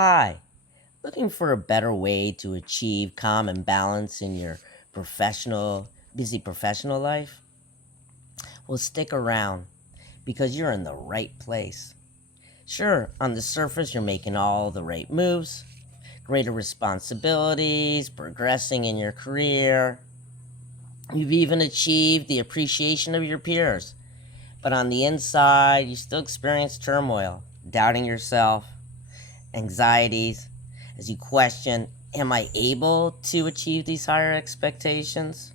Hi, looking for a better way to achieve calm and balance in your busy professional life? Well, stick around because you're in the right place. Sure, on the surface, you're making all the right moves, greater responsibilities, progressing in your career. You've even achieved the appreciation of your peers. But on the inside, you still experience turmoil, doubting yourself, anxieties, as you question, am I able to achieve these higher expectations?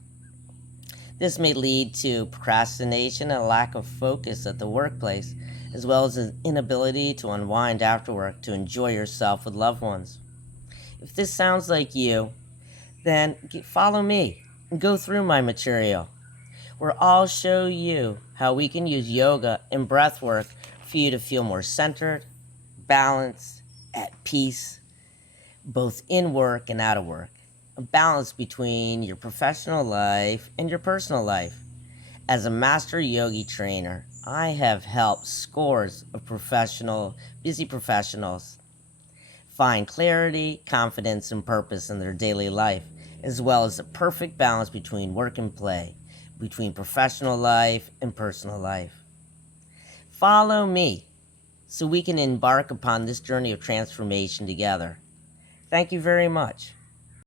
This may lead to procrastination and a lack of focus at the workplace, as well as an inability to unwind after work to enjoy yourself with loved ones. If this sounds like you, then follow me and go through my material, where I'll show you how we can use yoga and breath work for you to feel more centered, balanced, at peace, both in work and out of work. A balance between your professional life and your personal life. As a master yogi trainer, I have helped scores of busy professionals find clarity, confidence, and purpose in their daily life, as well as a perfect balance between work and play, between professional life and personal life. Follow me so we can embark upon this journey of transformation together. Thank you very much.